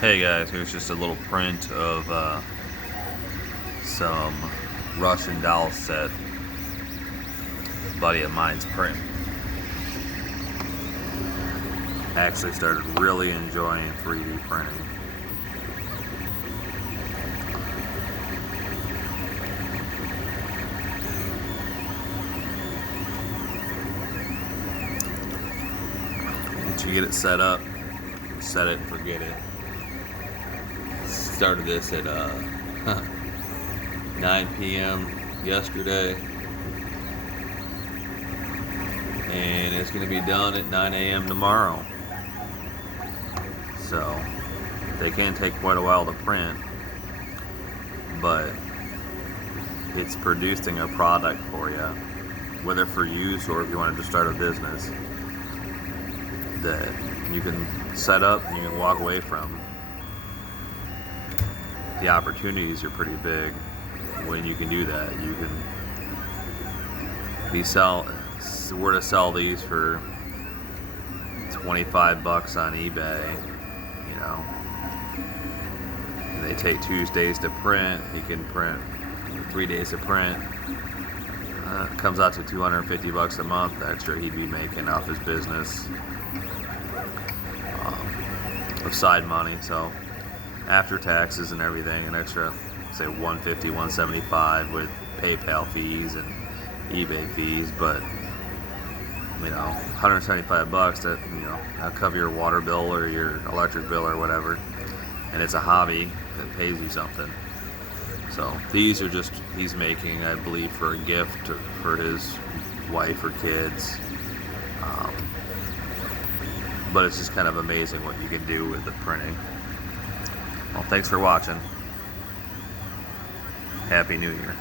Hey guys, here's just a little print of some Russian doll set a buddy of mine's print. Actually started really enjoying 3D printing. Once you get it set up, set it and forget it. Started this at 9 p.m. yesterday, and it's going to be done at 9 a.m. tomorrow. So they can take quite a while to print, but it's producing a product for you, whether for use or if you wanted to start a business that you can set up and you can walk away from. The opportunities are pretty big when you can do that. You can we're to sell these for $25 on eBay, you know. And they take Tuesdays to print. You can print 3 days to print. It comes out to $250 a month extra he'd be making off his business of side money. So after taxes and everything, an extra, say, $150, $175 with PayPal fees and eBay fees, but you know, $175 that, you know, that'll cover your water bill or your electric bill or whatever, and it's a hobby that pays you something. So these are just he's making, I believe, for a gift for his wife or kids. But it's just kind of amazing what you can do with the printing. Well, thanks for watching. Happy New Year.